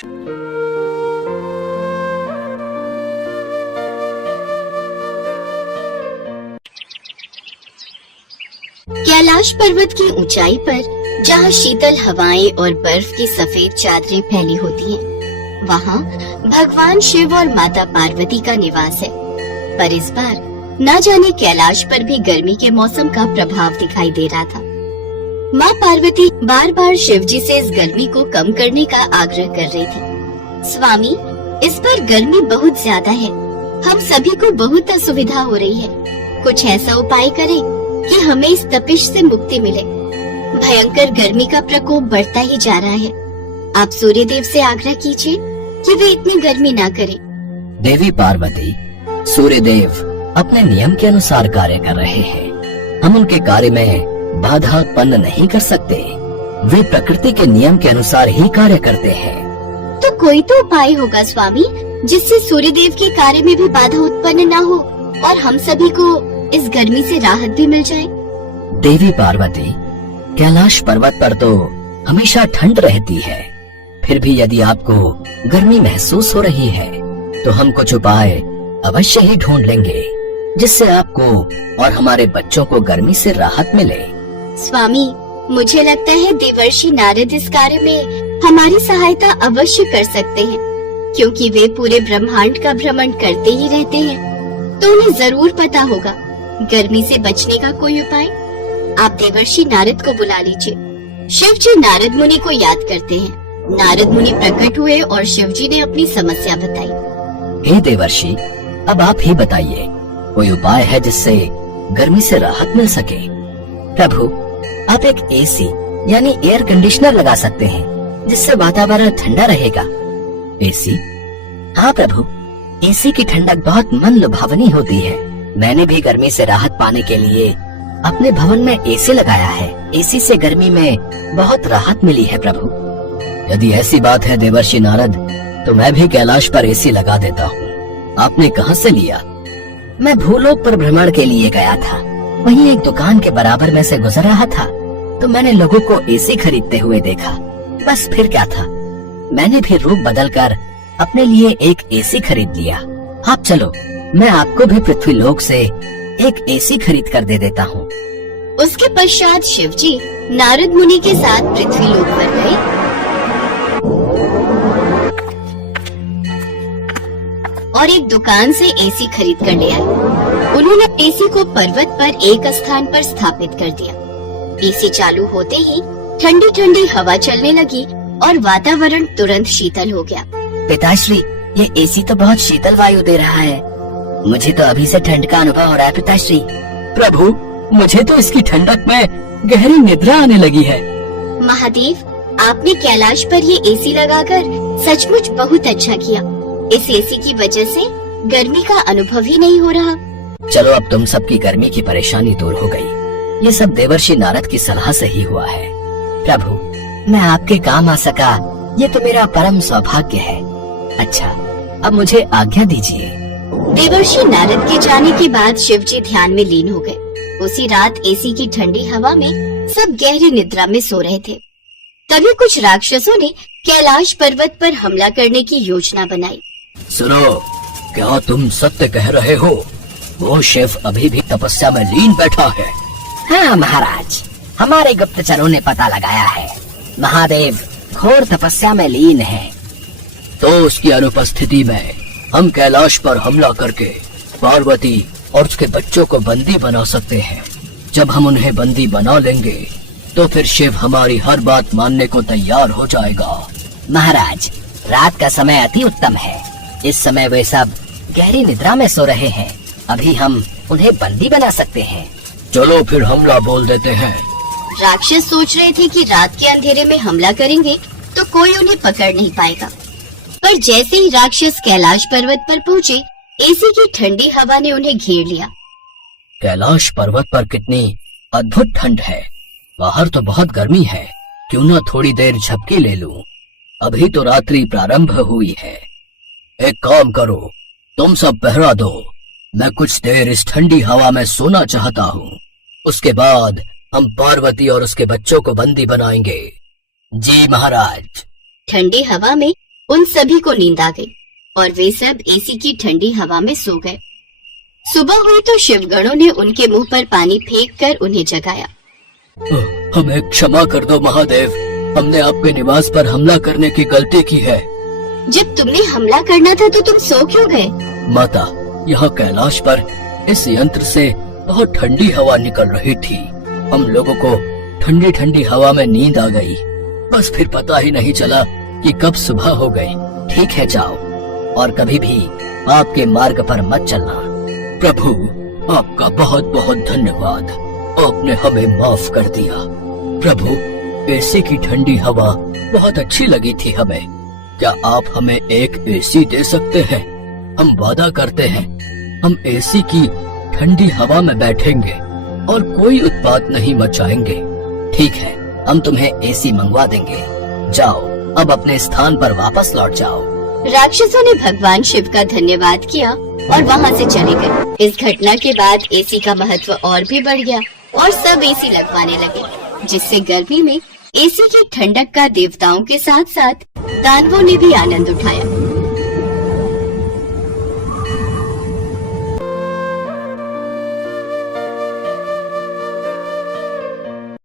कैलाश पर्वत की ऊंचाई पर जहाँ शीतल हवाएं और बर्फ की सफेद चादरें फैली होती हैं, वहाँ भगवान शिव और माता पार्वती का निवास है। पर इस बार न जाने कैलाश पर भी गर्मी के मौसम का प्रभाव दिखाई दे रहा था। माँ पार्वती बार बार शिव जी से इस गर्मी को कम करने का आग्रह कर रही थी। स्वामी, इस बार गर्मी बहुत ज्यादा है, हम सभी को बहुत असुविधा हो रही है। कुछ ऐसा उपाय करें कि हमें इस तपिश से मुक्ति मिले। भयंकर गर्मी का प्रकोप बढ़ता ही जा रहा है। आप सूर्य देव से आग्रह कीजिए कि वे इतनी गर्मी ना करें। देवी पार्वती, सूर्य देव अपने नियम के अनुसार कार्य कर रहे हैं। हम उनके कार्य में बाधा उत्पन्न नहीं कर सकते। वे प्रकृति के नियम के अनुसार ही कार्य करते हैं। तो कोई तो उपाय होगा स्वामी, जिससे सूर्य देव के कार्य में भी बाधा उत्पन्न ना हो और हम सभी को इस गर्मी से राहत भी मिल जाए। देवी पार्वती, कैलाश पर्वत पर तो हमेशा ठंड रहती है। फिर भी यदि आपको गर्मी महसूस हो रही है तो हम कुछ उपाय अवश्य ही ढूंढ लेंगे, जिससे आपको और हमारे बच्चों को गर्मी से राहत मिले। स्वामी, मुझे लगता है देवर्षि नारद इस कार्य में हमारी सहायता अवश्य कर सकते हैं, क्योंकि वे पूरे ब्रह्मांड का भ्रमण करते ही रहते हैं, तो उन्हें जरूर पता होगा गर्मी से बचने का कोई उपाय। आप देवर्षि नारद को बुला लीजिए। शिव जी नारद मुनि को याद करते हैं। नारद मुनि प्रकट हुए और शिव जी ने अपनी समस्या बताई। हे देवर्षि, अब आप ही बताइए, कोई उपाय है जिससे गर्मी से राहत मिल सके? प्रभु, आप एक एसी यानी एयर कंडीशनर लगा सकते हैं, जिससे वातावरण ठंडा रहेगा। एसी? हाँ प्रभु, एसी की ठंडक बहुत मन लुभावनी होती है। मैंने भी गर्मी से राहत पाने के लिए अपने भवन में एसी लगाया है। एसी से गर्मी में बहुत राहत मिली है प्रभु। यदि ऐसी बात है देवर्षि नारद, तो मैं भी कैलाश पर एसी लगा देता हूँ। आपने कहाँ से लिया? मैं भूलोक पर भ्रमण के लिए गया था। वहीं एक दुकान के बराबर में से गुजर रहा था तो मैंने लोगों को एसी खरीदते हुए देखा। बस फिर क्या था, मैंने भी रूप बदलकर अपने लिए एक एसी खरीद लिया। आप चलो, मैं आपको भी पृथ्वीलोक से एक एसी खरीद कर दे देता हूँ। उसके पश्चात शिव जी नारद मुनि के साथ पृथ्वीलोक पर गए और एक दुकान से एसी खरीद कर ले आए। उन्होंने एसी को पर्वत पर एक स्थान पर स्थापित कर दिया। एसी चालू होते ही ठंडी ठंडी हवा चलने लगी और वातावरण तुरंत शीतल हो गया। पिताश्री, ये एसी तो बहुत शीतल वायु दे रहा है। मुझे तो अभी से ठंड का अनुभव हो रहा है पिताश्री। प्रभु, मुझे तो इसकी ठंडक में गहरी निद्रा आने लगी है। महादेव, आपने कैलाश पर ये एसी लगाकर सचमुच बहुत अच्छा किया। इस एसी की वजह से गर्मी का अनुभव ही नहीं हो रहा। चलो, अब तुम सबकी गर्मी की परेशानी दूर हो गई। ये सब देवर्षि नारद की सलाह से ही हुआ है। प्रभु, मैं आपके काम आ सका, ये तो मेरा परम सौभाग्य है। अच्छा, अब मुझे आज्ञा दीजिए। देवर्षि नारद के जाने के बाद शिव जी ध्यान में लीन हो गए। उसी रात एसी की ठंडी हवा में सब गहरी निद्रा में सो रहे थे। तभी कुछ राक्षसों ने कैलाश पर्वत पर हमला करने की योजना बनाई। सुनो, क्या तुम सत्य कह रहे हो? वो शिव अभी भी तपस्या में लीन बैठा है। हाँ महाराज, हमारे गुप्तचरों ने पता लगाया है। महादेव घोर तपस्या में लीन है। तो उसकी अनुपस्थिति में हम कैलाश पर हमला करके पार्वती और उसके बच्चों को बंदी बना सकते हैं। जब हम उन्हें बंदी बना लेंगे तो फिर शिव हमारी हर बात मानने को तैयार हो जाएगा। महाराज, रात का समय अति उत्तम है। इस समय वे सब गहरी निद्रा में सो रहे हैं। अभी हम उन्हें बंदी बना सकते हैं। चलो फिर हमला बोल देते हैं। राक्षस सोच रहे थे कि रात के अंधेरे में हमला करेंगे तो कोई उन्हें पकड़ नहीं पाएगा। पर जैसे ही राक्षस कैलाश पर्वत पर पहुँचे, एसी की ठंडी हवा ने उन्हें घेर लिया। कैलाश पर्वत पर कितनी अद्भुत ठंड है। बाहर तो बहुत गर्मी है। क्यों न थोड़ी देर झपकी ले लूं। अभी तो रात्रि प्रारंभ हुई है। एक काम करो, तुम सब पहरा दो। मैं कुछ देर इस ठंडी हवा में सोना चाहता हूँ। उसके बाद हम पार्वती और उसके बच्चों को बंदी बनाएंगे। जी महाराज। ठंडी हवा में उन सभी को नींद आ गई और वे सब एसी की ठंडी हवा में सो गए। सुबह हुई तो शिवगणों ने उनके मुंह पर पानी फेंककर उन्हें जगाया। हमें क्षमा कर दो महादेव, हमने आपके निवास पर हमला करने की गलती की है। जब तुमने हमला करना था तो तुम सो क्यों गए? माता, यहाँ कैलाश पर इस यंत्र से बहुत ठंडी हवा निकल रही थी। हम लोगों को ठंडी ठंडी हवा में नींद आ गई। बस फिर पता ही नहीं चला कि कब सुबह हो गई। ठीक है, जाओ और कभी भी आपके मार्ग पर मत चलना। प्रभु, आपका बहुत बहुत धन्यवाद, आपने हमें माफ कर दिया। प्रभु, एसी की ठंडी हवा बहुत अच्छी लगी थी हमें। क्या आप हमें एक एसी दे सकते हैं? हम वादा करते हैं, हम एसी की ठंडी हवा में बैठेंगे और कोई उत्पात नहीं मचाएंगे। ठीक है, हम तुम्हें एसी मंगवा देंगे। जाओ, अब अपने स्थान पर वापस लौट जाओ। राक्षसों ने भगवान शिव का धन्यवाद किया और वहाँ से चले गए। इस घटना के बाद एसी का महत्व और भी बढ़ गया और सब एसी लगवाने लगे, जिससे गर्मी में एसी की ठंडक का देवताओं के साथ साथ दानवों ने भी आनंद उठाया।